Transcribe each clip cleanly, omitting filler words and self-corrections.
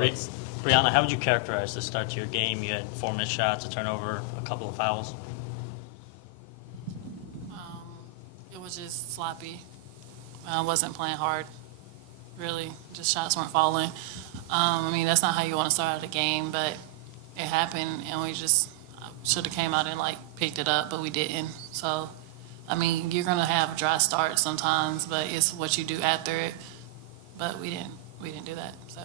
Brianna, how would you characterize the start to your game? You had 4 missed shots, a turnover, a couple of fouls. It was just sloppy. I wasn't playing hard, really. Just shots weren't falling. That's not how you want to start out a game, but it happened, and we just should have came out and, picked it up, but we didn't. So, you're going to have dry starts sometimes, but it's what you do after it. But we didn't do that, so.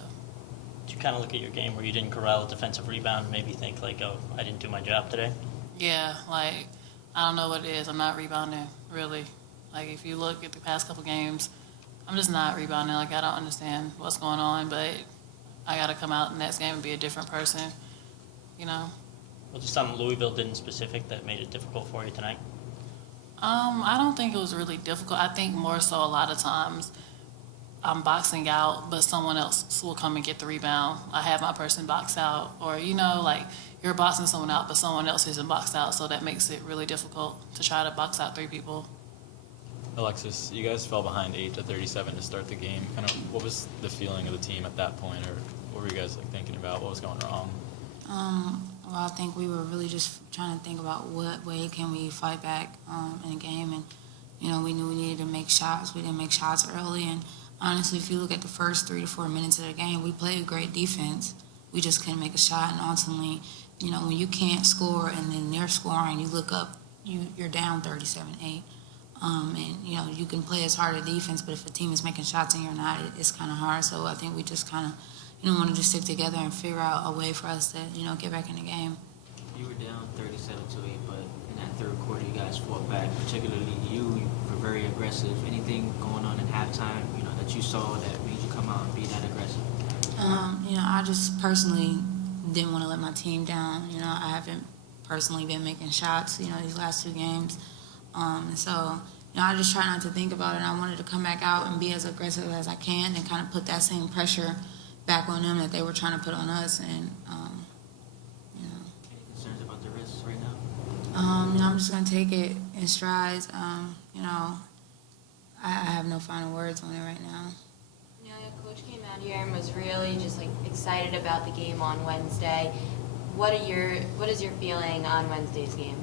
Did you kind of look at your game where you didn't corral a defensive rebound and maybe think, oh, I didn't do my job today? Yeah, I don't know what it is. I'm not rebounding, really. If you look at the past couple games, I'm just not rebounding. I don't understand what's going on, but I got to come out in the next game and be a different person, Well, just something Louisville did in specific that made it difficult for you tonight? I don't think it was really difficult. I think more so a lot of times I'm boxing out, but someone else will come and get the rebound. I have my person box out, or, you're boxing someone out, but someone else isn't boxed out, so that makes it really difficult to try to box out 3 people. Alexis, you guys fell behind 8-37 to start the game. Kind of, what was the feeling of the team at that point, or what were you guys thinking about? What was going wrong? Well, I think we were really just trying to think about what way can we fight back in the game, and we knew we needed to make shots. We didn't make shots early, and honestly, if you look at the first 3 to 4 minutes of the game, we played great defense. We just couldn't make a shot, and ultimately, when you can't score and then they're scoring, you look up, you're down 37-8. And you can play as hard a defense, but if a team is making shots and you're not, it's kind of hard. So I think we just kind of, wanted to stick together and figure out a way for us to, get back in the game. You were down 37-8, but in that third quarter, you guys fought back. Particularly you were very aggressive. Anything going on in halftime, that you saw that made you come out and be that aggressive? I just personally didn't want to let my team down. I haven't personally been making shots, these last 2 games. And so, I just try not to think about it. I wanted to come back out and be as aggressive as I can and kind of put that same pressure back on them that they were trying to put on us. And, Any concerns about the risks right now? I'm just going to take it in strides. I have no final words on it right now. Coach came out here and was really just excited about the game on Wednesday. What is your feeling on Wednesday's game?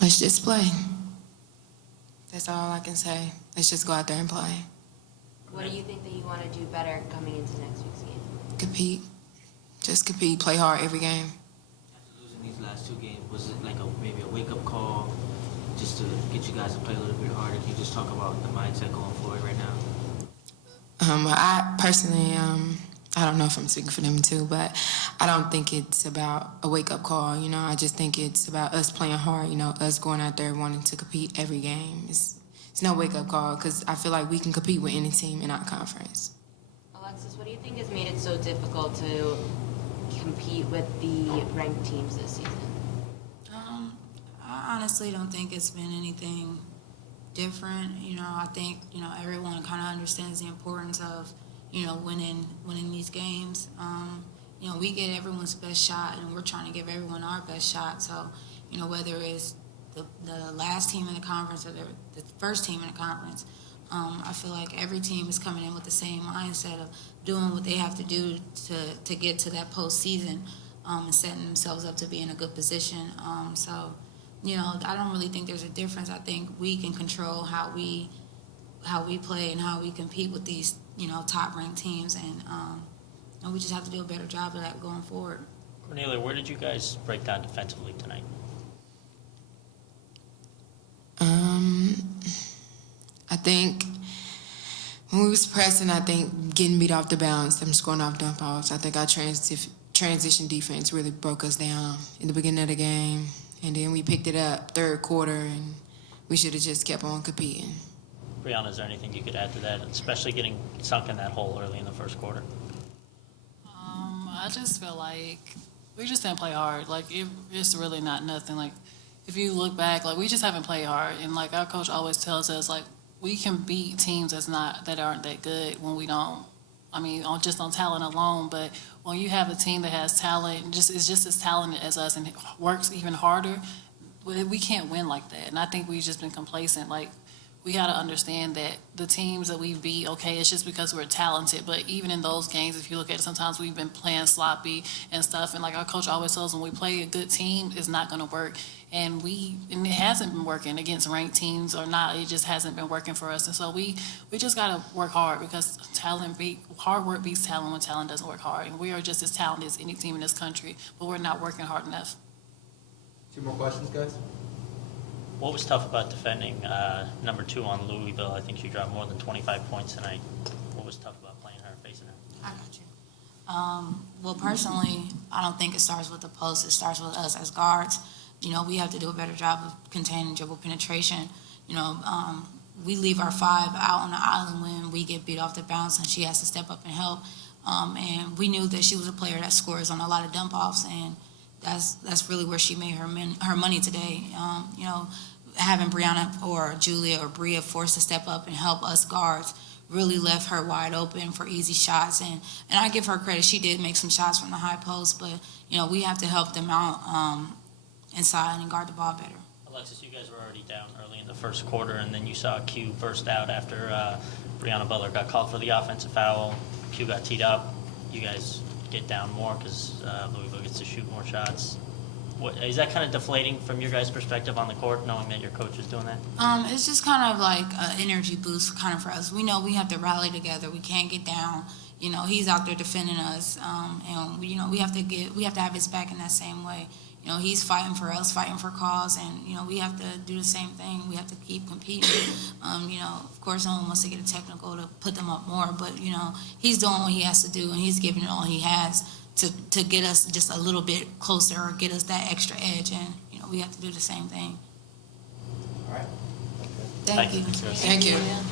Let's just play. That's all I can say. Let's just go out there and play. What do you think that you want to do better coming into next week's game? Compete. Just compete. Play hard every game. After losing these last 2 games, was it maybe a wake-up call just to get you guys to play a little bit harder? Can you just talk about the mindset going forward right now? I personally, I don't know if I'm speaking for them too, but I don't think it's about a wake-up call. I just think it's about us playing hard. Us going out there wanting to compete every game. It's no wake-up call because I feel like we can compete with any team in our conference. Alexis, what do you think has made it so difficult to compete with the ranked teams this season? I honestly don't think it's been anything different. I think, everyone kind of understands the importance of, winning these games. We get everyone's best shot, and we're trying to give everyone our best shot. So, whether it's the last team in the conference or the first team in the conference, I feel like every team is coming in with the same mindset of doing what they have to do to get to that postseason and setting themselves up to be in a good position. I don't really think there's a difference. I think we can control how we play and how we compete with these, top-ranked teams, and we just have to do a better job of that going forward. Cornelia, where did you guys break down defensively tonight? I think when we was pressing, I think getting beat off the bounce, them scoring off dump offs, I think our transition defense really broke us down in the beginning of the game. And then we picked it up third quarter, and we should have just kept on competing. Brianna, is there anything you could add to that, especially getting sunk in that hole early in the first quarter? I just feel like we just didn't play hard. It's really not nothing. If you look back, we just haven't played hard. And, our coach always tells us, we can beat teams that aren't that good when we don't. Just on talent alone, but when you have a team that has talent, is just as talented as us and works even harder, we can't win like that. And I think we've just been complacent. we got to understand that the teams that we beat, okay, it's just because we're talented. But even in those games, if you look at it, sometimes we've been playing sloppy and stuff. And like our coach always tells us, when we play a good team, it's not going to work. And it hasn't been working against ranked teams or not. It just hasn't been working for us. And so we just got to work hard, because hard work beats talent when talent doesn't work hard. And we are just as talented as any team in this country, but we're not working hard enough. 2 more questions, guys? What was tough about defending number 2 on Louisville? I think she dropped more than 25 points tonight. What was tough about playing her, facing her? I got you. Well, personally, I don't think it starts with the post. It starts with us as guards. You know, we have to do a better job of containing dribble penetration. You know, we leave our 5 out on the island when we get beat off the bounce, and she has to step up and help. And we knew that she was a player that scores on a lot of dump-offs, and that's really where she made her money today. You know, having Brianna or Julia or Bria forced to step up and help us guards really left her wide open for easy shots. And I give her credit. She did make some shots from the high post, but, you know, we have to help them out inside and guard the ball better. Alexis, you guys were already down early in the first quarter, and then you saw Q burst out after Brianna Butler got called for the offensive foul. Q got teed up. You guys get down more because Louisville gets to shoot more shots. Is that kind of deflating from your guys' perspective on the court, knowing that your coach is doing that? It's just kind of like an energy boost kind of for us. We know we have to rally together. We can't get down. You know, he's out there defending us, and we have to have his back in that same way. You know, he's fighting for us, fighting for cause, and, you know, we have to do the same thing. We have to keep competing. You know, of course, no one wants to get a technical to put them up more, but, you know, he's doing what he has to do, and he's giving it all he has to get us just a little bit closer or get us that extra edge, and, you know, we have to do the same thing. All right. Thank you. Thanks, guys. Thank you. Yeah.